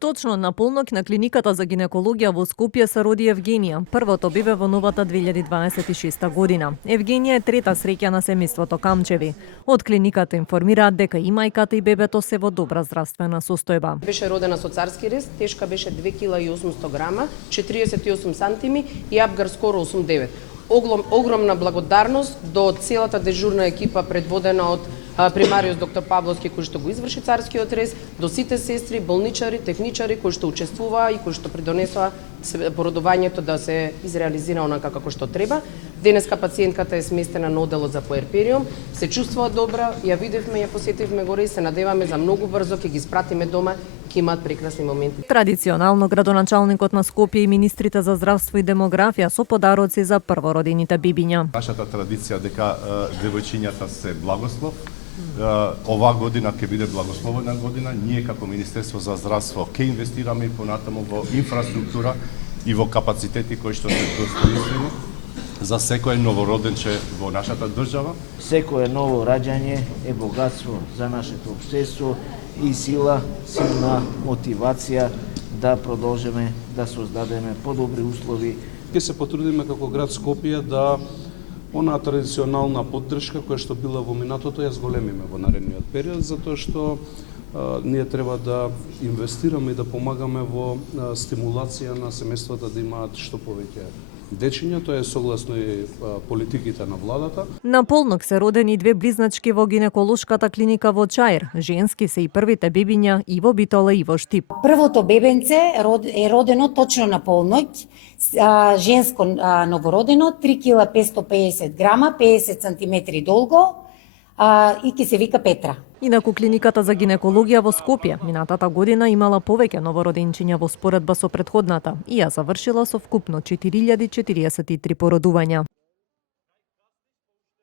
Точно на полнок на клиниката за гинекологија во Скопје се роди Евгенија, првото бебе во новата 2026 година. Евгенија е трета среќа на семејството Камчеви. Од клиниката информираат дека и мајката и бебето се во добра здравствена состојба. Беше родена со царски рест, тешка беше 2,8 кг, 48 сантими и Апгар скоро 8,9. Огромна благодарност до целата дежурна екипа предводена од примариус доктор Павловски кој што го изврши царскиот рест, до сите сестри, болничари, техничари кои што учествуваа и кои што придонесоа породувањето да се изреализира онака како што треба. Денеска пациентката е сместена на оделот за пуерпериум, се чувствува добра, ја видевме, ја посетивме горе и се надеваме за многу брзо ќе ги спратиме дома, ќе имаат прекрасни моменти. Традиционално градоначалникот на Скопје и министрите за здравство и демографија со подароци за првородените бебиња. Нашата традиција дека девојчињата се благослов. Ова година ќе биде благословена година. Ние како Министерство за здравство ќе инвестираме и понатаму во инфраструктура и во капацитети кои што се достоинствени за секој новороденче во нашата држава. Секое ново раѓање е богатство за нашето општество и силна мотивација да продолжиме да создадеме подобри услови. Ќе се потрудиме како град Скопје да онаа традиционална поддршка која што била во минатото ја зголемиме во наредниот период, затоа што ние треба да инвестираме и да помагаме во стимулација на семејствата да имаат што повеќе дечиња, тоа е согласно и политиките на владата. На полнок се родени две близначки во гинеколошката клиника во Чаир. Женски се и првите бебиња Иво Битола и Иво Штип. Првото бебенце е родено точно на полноќ, женско новородено, 3 кг 550 грама, 50 сантиметри долго и ќе се вика Петра. Инаку клиниката за гинекологија во Скопје минатата година имала повеќе новороденчиња во споредба со претходната и ја завршила со вкупно 4043 породувања.